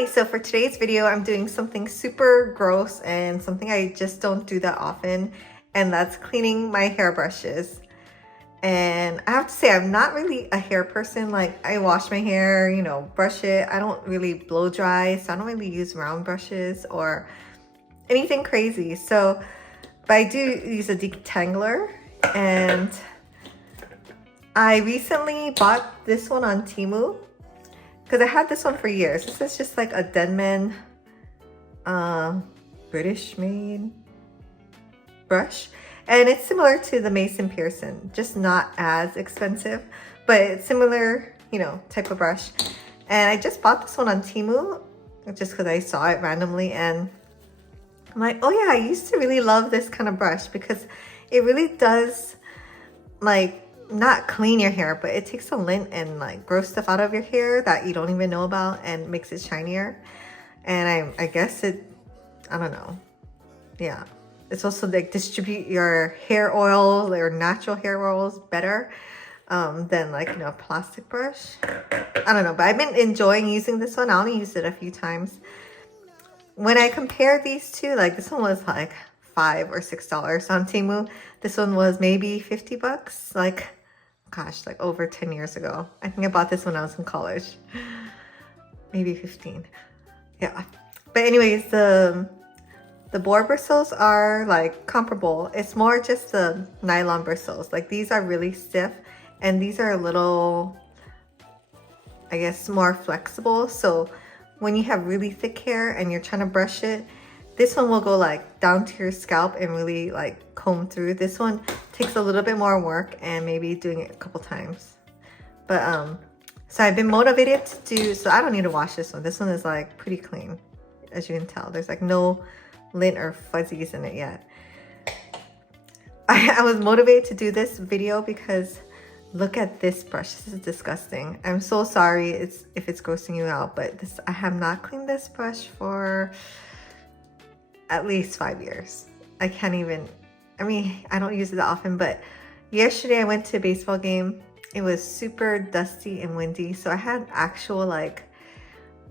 Hi, so for today's video, I'm doing something super gross and something I just don't do that often, and that's cleaning my hairbrushes. And I have to say, I'm not really a hair person. Like, I wash my hair, you know, brush it. I don't really blow dry, so I don't really use round brushes or anything crazy. So, but I do use a detangler, and I recently bought this one on Temu. Because I had this one for years. This is just like a Denman British made brush. And it's similar to the Mason Pearson, just not as expensive, but it's similar, you know, type of brush. And I just bought this one on Temu just because I saw it randomly, and I'm like, oh yeah, I used to really love this kind of brush because it really does like not clean your hair, but it takes the lint and like gross stuff out of your hair that you don't even know about and makes it shinier. And I guess I don't know. Yeah. It's also like distribute your hair oil or natural hair oils better than like, you know, a plastic brush. I don't know, but I've been enjoying using this one. I only used it a few times. When I compare these two, like this one was like $5 or $6 on Temu. This one was maybe 50 bucks. Like, gosh, like over 10 years ago. I think I bought this when I was in college. Maybe 15. Yeah. But anyways, the boar bristles are like comparable. It's more just the nylon bristles. Like these are really stiff and these are a little, I guess, more flexible. So when you have really thick hair and you're trying to brush it, this one will go like down to your scalp and really like comb through. This one takes a little bit more work and maybe doing it a couple times. But so I've been motivated to do, so I don't need to wash this one. This one is like pretty clean, as you can tell. There's like no lint or fuzzies in it yet. I was motivated to do this video because look at this brush. This is disgusting. I'm so sorry if it's grossing you out, but I have not cleaned this brush for at least 5 years. I can't even, I mean, I don't use it that often, but yesterday I went to a baseball game. It was super dusty and windy, so I had actual like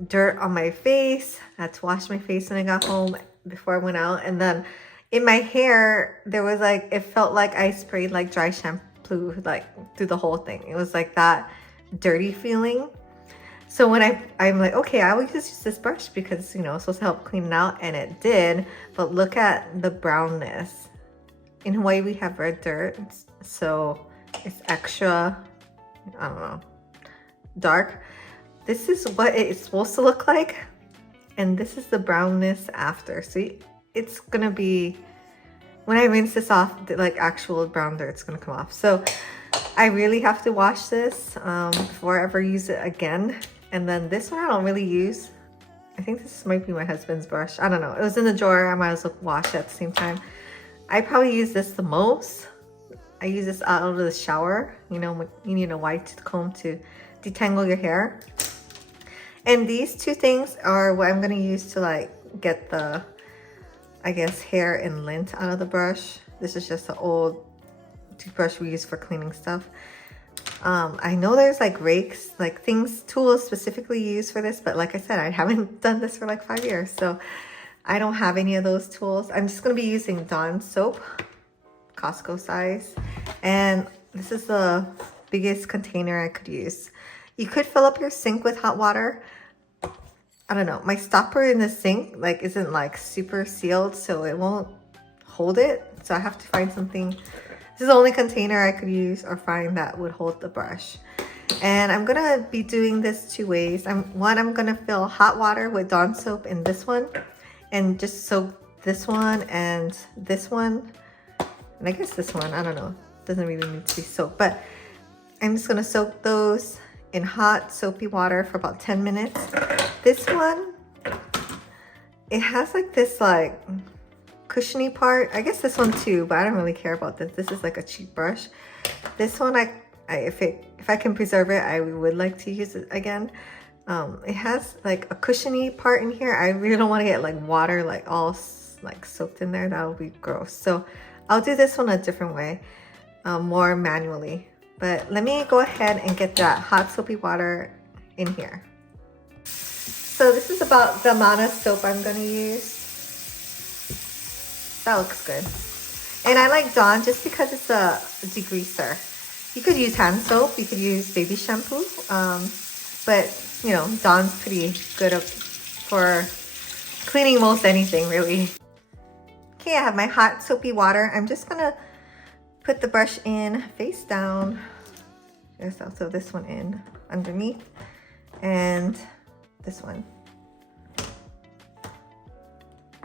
dirt on my face. I had to wash my face when I got home before I went out. And then in my hair, there was like, it felt like I sprayed like dry shampoo like through the whole thing. It was like that dirty feeling. So when I'm like, okay, I will just use this brush because, you know, it's supposed to help clean it out, and it did. But look at the brownness. In Hawaii, we have red dirt, so it's extra, I don't know, dark. This is what it's supposed to look like, and this is the brownness after. So it's gonna be, when I rinse this off, the like actual brown dirt's gonna come off. So I really have to wash this before I ever use it again. And then this one I don't really use. I think this might be my husband's brush. I don't know. It was in the drawer. I might as well wash it at the same time. I probably use this the most. I use this out of the shower. You know, when you need a white comb to detangle your hair. And these two things are what I'm going to use to like get the, I guess, hair and lint out of the brush. This is just an old toothbrush we use for cleaning stuff. I know there's like rakes, like tools specifically used for this, but like I said, I haven't done this for like 5 years, so I don't have any of those tools. I'm just gonna be using Dawn soap, Costco size, and this is the biggest container I could use. You could fill up your sink with hot water. I don't know, my stopper in the sink like isn't like super sealed, so it won't hold it, so I have to find something. This is the only container I could use or find that would hold the brush. And I'm gonna be doing this 2 ways. I'm gonna fill hot water with Dawn soap in this one and just soak this one and this one. And I guess this one, I don't know, doesn't really need to be soaked, but I'm just gonna soak those in hot soapy water for about 10 minutes. This one, it has like this like cushiony part. I guess this one too, but I don't really care about this. This is like a cheap brush. This one, if I can preserve it, I would like to use it again. It has like a cushiony part in here. I really don't want to get like water like all like soaked in there. That would be gross. So I'll do this one a different way, more manually. But let me go ahead and get that hot soapy water in here. So this is about the amount of soap I'm gonna use. That looks good. And I like Dawn just because it's a degreaser. You could use hand soap, you could use baby shampoo, but you know, Dawn's pretty good for cleaning most anything, really. Okay, I have my hot soapy water. I'm just gonna put the brush in face down. There's also this one in underneath, and this one.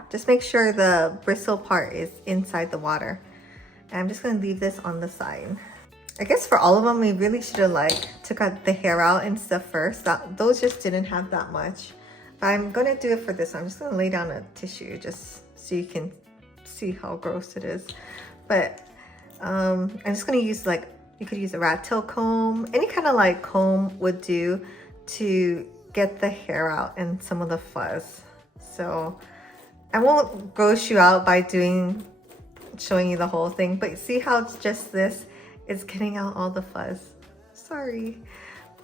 Just make sure the bristle part is inside the water. And I'm just gonna leave this on the side. I guess for all of them, we really should have like took out the hair out and stuff first. Those just didn't have that much. But I'm gonna do it for this one. I'm just gonna lay down a tissue just so you can see how gross it is. But I'm just gonna use like, you could use a rat tail comb. Any kind of like comb would do to get the hair out and some of the fuzz. So I won't gross you out by showing you the whole thing, but see how it's just this is getting out all the fuzz. Sorry.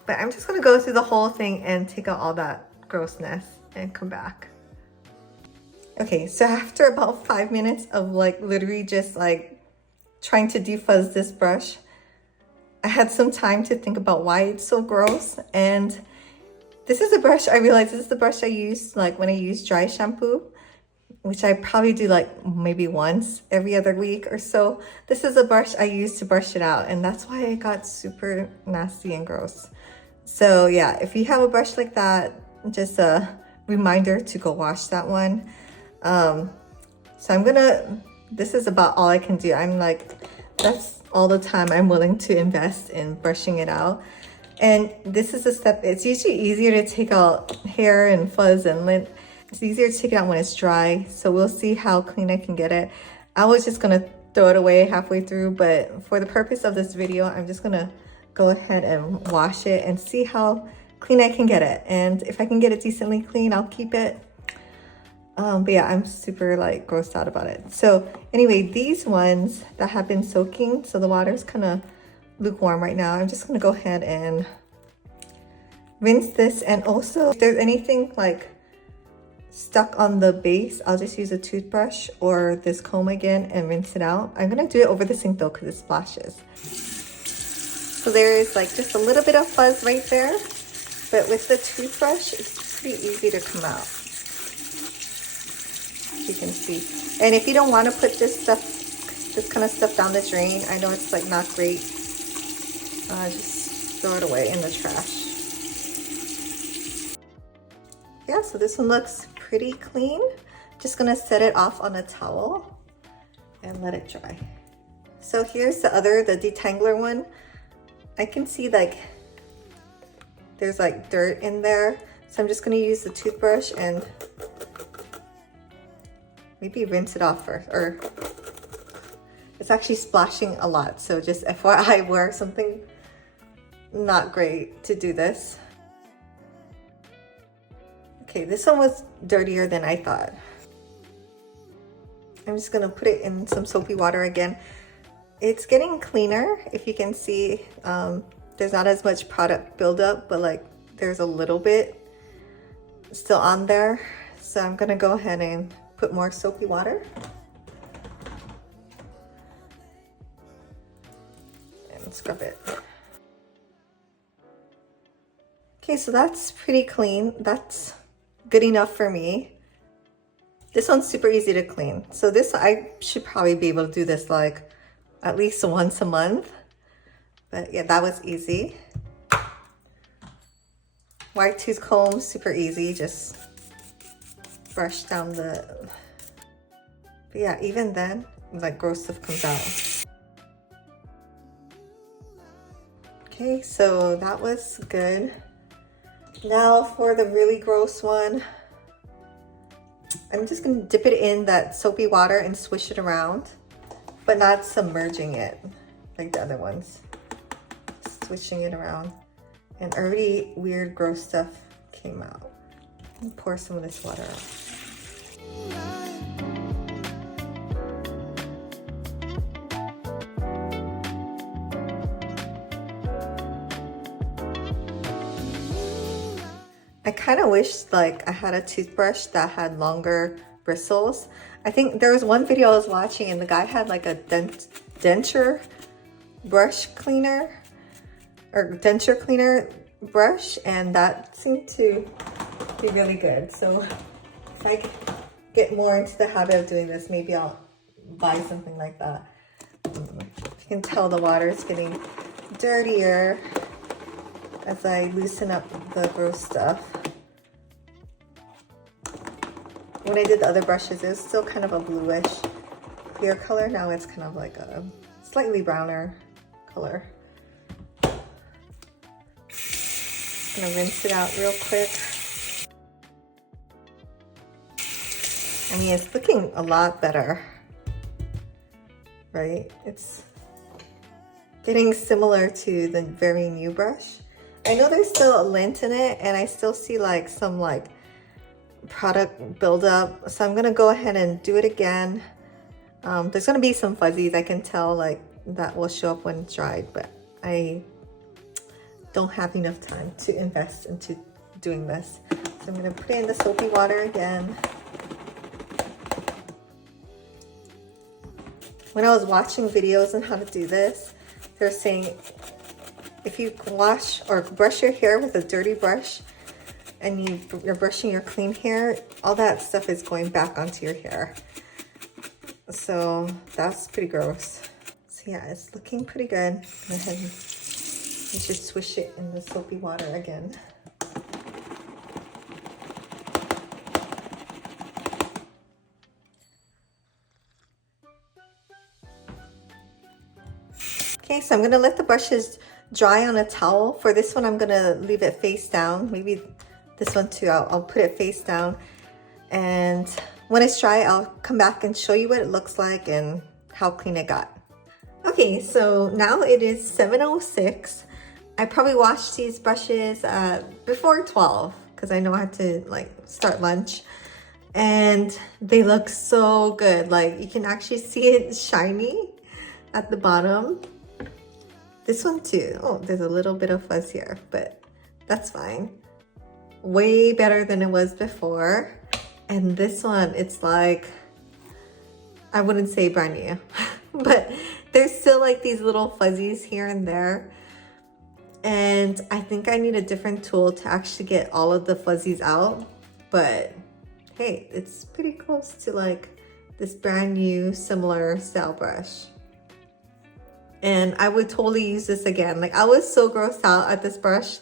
But I'm just gonna go through the whole thing and take out all that grossness and come back. Okay, so after about 5 minutes of like literally just like trying to defuzz this brush, I had some time to think about why it's so gross. And this is a brush, I realized this is the brush I use like when I use dry shampoo, which I probably do like maybe once every other week or so. This is a brush I use to brush it out, and that's why it got super nasty and gross. So yeah, if you have a brush like that, just a reminder to go wash that one. So this is about all I can do. I'm like, that's all the time I'm willing to invest in brushing it out. And this is a step, it's usually easier to take out hair and fuzz and lint. It's easier to take it out when it's dry. So we'll see how clean I can get it. I was just gonna throw it away halfway through, but for the purpose of this video, I'm just gonna go ahead and wash it and see how clean I can get it. And if I can get it decently clean, I'll keep it. But yeah, I'm super like grossed out about it. So anyway, these ones that have been soaking, so the water's kind of lukewarm right now. I'm just gonna go ahead and rinse this. And also if there's anything like stuck on the base, I'll just use a toothbrush or this comb again and rinse it out. I'm gonna do it over the sink though because it splashes. So there is like just a little bit of fuzz right there, but with the toothbrush, it's pretty easy to come out. You can see. And if you don't want to put this kind of stuff down the drain, I know it's like not great, just throw it away in the trash. Yeah, so this one looks pretty clean. Just gonna set it off on a towel and let it dry. So here's the detangler one. I can see like there's like dirt in there. So I'm just gonna use the toothbrush and maybe rinse it off first, or it's actually splashing a lot. So just FYI, wear something not great to do this. Okay, this one was dirtier than I thought. I'm just gonna put it in some soapy water again. It's getting cleaner. If you can see, there's not as much product buildup, but like there's a little bit still on there. So I'm gonna go ahead and put more soapy water. And scrub it. Okay, so that's pretty clean. That's good enough for me. This one's super easy to clean. So this, I should probably be able to do this like at least once a month. But yeah, that was easy. Wide tooth comb, super easy. Just brush down the, but yeah, even then, like gross stuff comes out. Okay, so that was good. Now for the really gross one, I'm just gonna dip it in that soapy water and swish it around, but not submerging it like the other ones. Just swishing it around, and already weird gross stuff came out. Pour some of this water out. I kind of wish like I had a toothbrush that had longer bristles. I think there was one video I was watching and the guy had like a denture brush cleaner or denture cleaner brush, and that seemed to be really good. So if I get more into the habit of doing this, maybe I'll buy something like that. You can tell the water is getting dirtier as I loosen up the gross stuff. When I did the other brushes, it was still kind of a bluish clear color. Now it's kind of like a slightly browner color. Gonna rinse it out real quick. I mean, it's looking a lot better, right? It's getting similar to the very new brush. I know there's still a lint in it and I still see like some like product buildup. So I'm gonna go ahead and do it again. There's gonna be some fuzzies, I can tell, like that will show up when it's dried, but I don't have enough time to invest into doing this. So I'm gonna put it in the soapy water again. When I was watching videos on how to do this, they're saying if you wash or brush your hair with a dirty brush and you're brushing your clean hair, all that stuff is going back onto your hair. So that's pretty gross. So yeah, it's looking pretty good. Go ahead and you should swish it in the soapy water again. Okay, so I'm gonna let the brushes dry on a towel. For this one, I'm gonna leave it face down. Maybe this one too, I'll put it face down. And when it's dry, I'll come back and show you what it looks like and how clean it got. Okay, so now it is 7:06. I probably washed these brushes before 12 because I know I had to like start lunch. And they look so good. Like you can actually see it shiny at the bottom. This one too. Oh, there's a little bit of fuzz here, but that's fine. Way better than it was before. And this one, it's like, I wouldn't say brand new, but there's still like these little fuzzies here and there. And I think I need a different tool to actually get all of the fuzzies out. But hey, it's pretty close to like this brand new similar style brush. And I would totally use this again. Like I was so grossed out at this brush,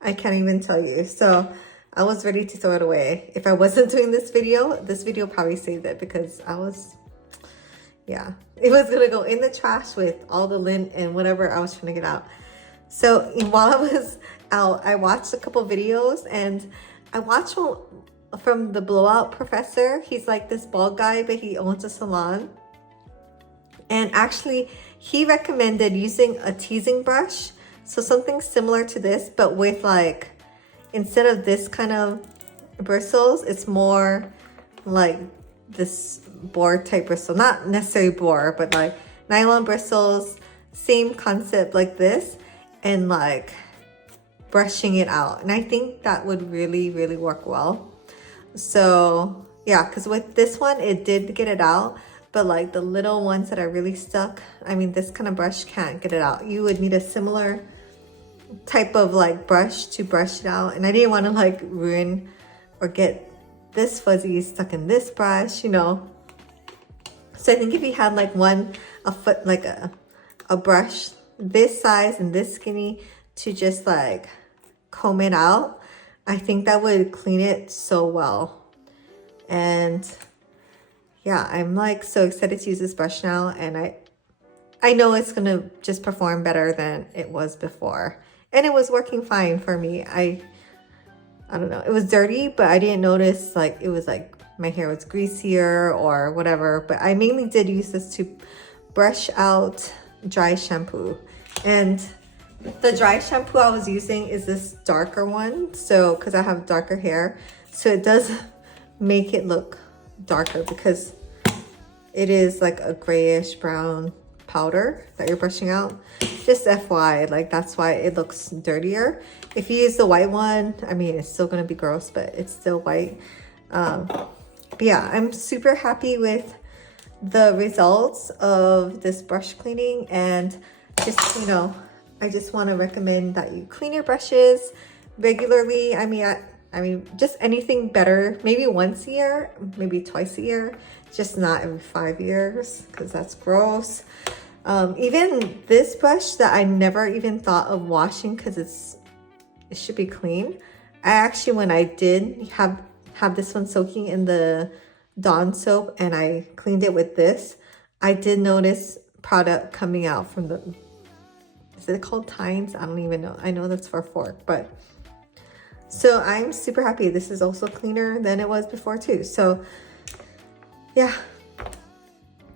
I can't even tell you. So I was ready to throw it away. If I wasn't doing this video probably saved it because I was, yeah, it was gonna go in the trash with all the lint and whatever I was trying to get out. So while I was out, I watched a couple videos, and I watched one from the Blowout Professor. He's like this bald guy, but he owns a salon. And actually, he recommended using a teasing brush. So something similar to this, but with like, instead of this kind of bristles, it's more like this boar type bristle. Not necessarily boar, but like nylon bristles, same concept like this, and like brushing it out. And I think that would really, really work well. So yeah, because with this one, it did get it out. But like the little ones that are really stuck, I mean, this kind of brush can't get it out. You would need a similar type of like brush to brush it out. And I didn't want to like ruin or get this fuzzy stuck in this brush, you know. So I think if you had like a brush this size and this skinny to just like comb it out, I think that would clean it so well. And yeah, I'm like so excited to use this brush now, and I know it's gonna just perform better than it was before. And it was working fine for me. I don't know, it was dirty, but I didn't notice like it was like my hair was greasier or whatever. But I mainly did use this to brush out dry shampoo. And the dry shampoo I was using is this darker one. So, because I have darker hair, so it does make it look darker because it is like a grayish brown powder that you're brushing out. Just FYI, like that's why it looks dirtier. If you use the white one, I mean, it's still gonna be gross, but it's still white. But yeah, I'm super happy with the results of this brush cleaning, and just, you know, I just want to recommend that you clean your brushes regularly. I mean, just anything better, maybe once a year, maybe twice a year, just not every 5 years, because that's gross. Even this brush that I never even thought of washing because it should be clean. I actually, when I did have this one soaking in the Dawn soap and I cleaned it with this, I did notice product coming out from the, is it called tines? I don't even know. I know that's for a fork, but so I'm super happy. This is also cleaner than it was before too. So yeah,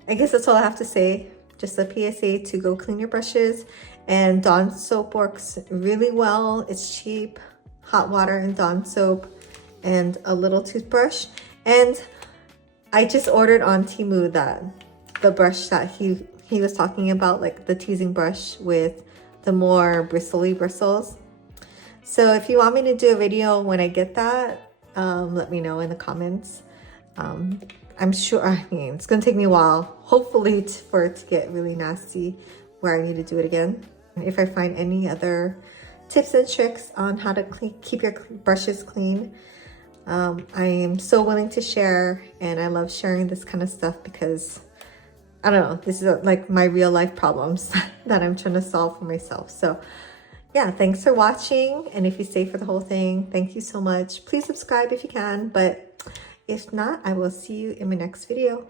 I guess that's all I have to say. Just a PSA to go clean your brushes, and Dawn soap works really well. It's cheap, hot water and Dawn soap and a little toothbrush. And I just ordered on Temu that the brush that he was talking about, like the teasing brush with the more bristly bristles. So if you want me to do a video when I get that, let me know in the comments. I'm sure, I mean, it's gonna take me a while, hopefully for it to get really nasty where I need to do it again. If I find any other tips and tricks on how to keep your brushes clean, I am so willing to share, and I love sharing this kind of stuff because, I don't know, this is like my real life problems that I'm trying to solve for myself. So yeah, thanks for watching. And if you stay for the whole thing, thank you so much. Please subscribe if you can, but if not, I will see you in my next video.